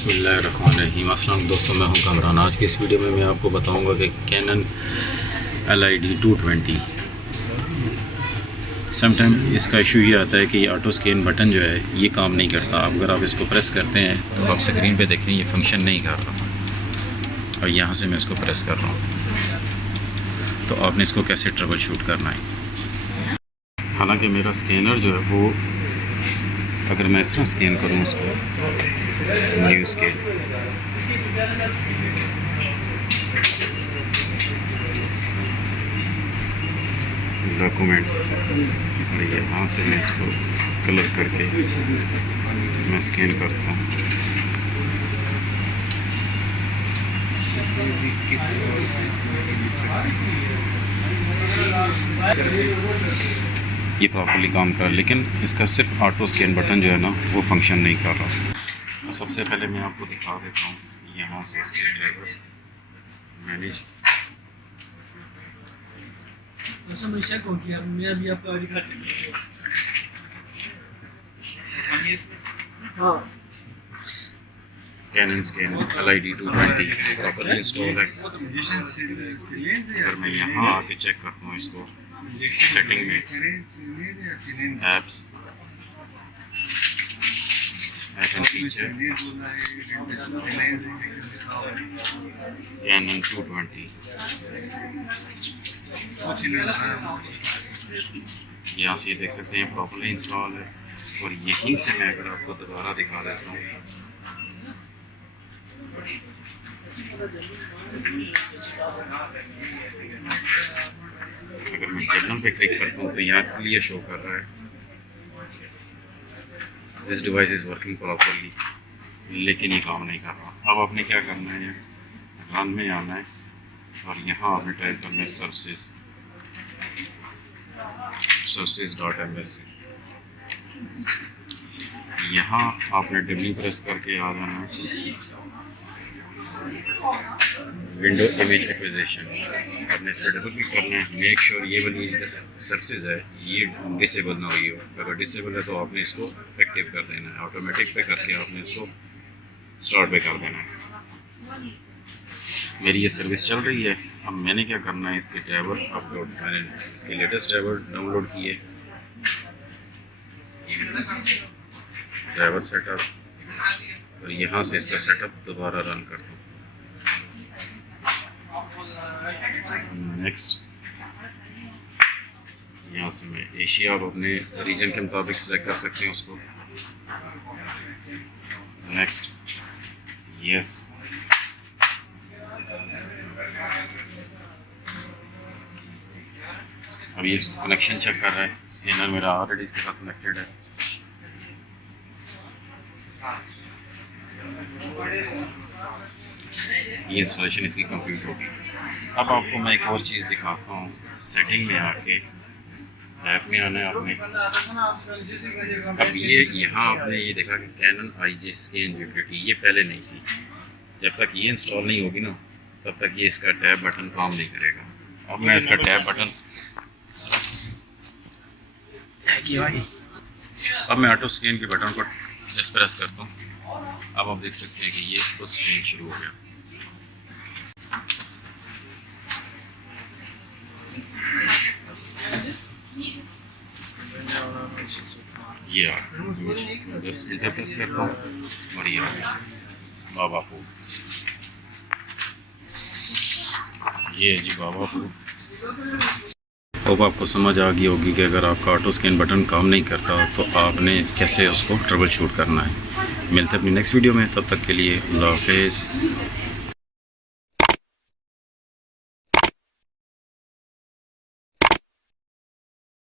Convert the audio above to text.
बिस्मिल्लाहिर्रहमानिर्रहीम। अस्सलाम दोस्तों, मैं हूं कमरान। आज की इस वीडियो में मैं आपको बताऊंगा कि कैनन LID 220 समटाइम इसका इशू ये आता है कि ये ऑटो स्कैन बटन जो है ये काम नहीं करता। अगर आप इसको प्रेस करते हैं तो आप स्क्रीन पे देखें ये फंक्शन नहीं कर रहा, और यहाँ से मैं इसको प्रेस कर रहा हूँ। तो आपने इसको कैसे ट्रबल शूट करना है। हालांकि मेरा स्कैनर जो है वो, अगर मैं इस तरह स्कैन करूँ उसको, न्यू स्कैन, डॉक्यूमेंट्स, और यहाँ से मैं इसको कलर करके मैं स्कैन करता हूँ। ये प्रॉपर्ली काम कर, लेकिन इसका सिर्फ ऑटो स्कैन बटन जो है ना वो फंक्शन नहीं कर रहा। तो सबसे पहले मैं आपको दिखा देता हूँ यहाँ से scan driver manage. Canon scan LID 220 properly install है। अगर मैं यहाँ आके चेक करता हूँ इसको सेटिंग में, एप्स, कैनन 220, यहाँ से ये देख सकते हैं प्रॉपर्ली इंस्टॉल है। और यहीं से मैं अगर आपको दोबारा दिखा देता हूँ, अगर मैं जर्नल पे क्लिक करता हूँ तो यहाँ क्लियर शो कर रहा है this device is working properly, लेकिन ये काम नहीं कर रहा। अब आपने क्या करना है, रन में आना है और यहाँ आपने टाइप करना है services.ms। यहाँ आपने W प्रेस करके आ जाना है विंडो इमेज एक्विजिशन, आपने इस पर डबल क्लिक करना है। मेक श्योर ये वाली सर्विसेज है ये डिसेबल ना हुई हो। अगर डिसेबल है तो आपने इसको एक्टिव कर देना है, ऑटोमेटिक पे करके आपने इसको स्टार्ट पे कर देना है। मेरी ये सर्विस चल रही है। अब मैंने क्या करना है, इसके ड्राइवर अपलोड, मैंने इसके लेटेस्ट ड्राइवर डाउनलोड किए, ड्राइवर सेटअप, और यहाँ से इसका सेटअप दोबारा रन करता हूँ। नेक्स्ट, यहाँ से मैं एशिया और अपने रीजन के मुताबिक सेलेक्ट कर सकते हैं उसको। नेक्स्ट, यस, अब ये कनेक्शन चेक कर रहा है। स्कैनर मेरा ऑलरेडी इसके साथ कनेक्टेड है। ये इंस्टॉलेशन इसकी कंप्लीट होगी। अब आपको मैं एक और चीज़ दिखाता हूँ। सेटिंग में आके ऐप में आना है आपने। अब ये यहाँ आपने ये देखा कि कैनन IJ स्कैन यूटिलिटी, ये पहले नहीं थी। जब तक ये इंस्टॉल नहीं होगी ना तब तक ये इसका टैब बटन काम नहीं करेगा। अब मैं इसका टैब बटन, अब मैं ऑटो स्कैन के बटन को जस्ट प्रेस करता हूँ। अब आप देख सकते हैं कि ये खुद स्कैन शुरू हो गया। ये आ गया, जस्ट इंटर प्रेस करता हूँ और ये आ गया बाबा फूड। ये है जी बाबा फूड। अब आपको समझ आ गई होगी कि अगर आपका ऑटो स्कैन बटन काम नहीं करता तो आपने कैसे उसको ट्रबल शूट करना है। मिलते हैं अपनी नेक्स्ट वीडियो में, तब तक के लिए अल्लाह हाफिज़।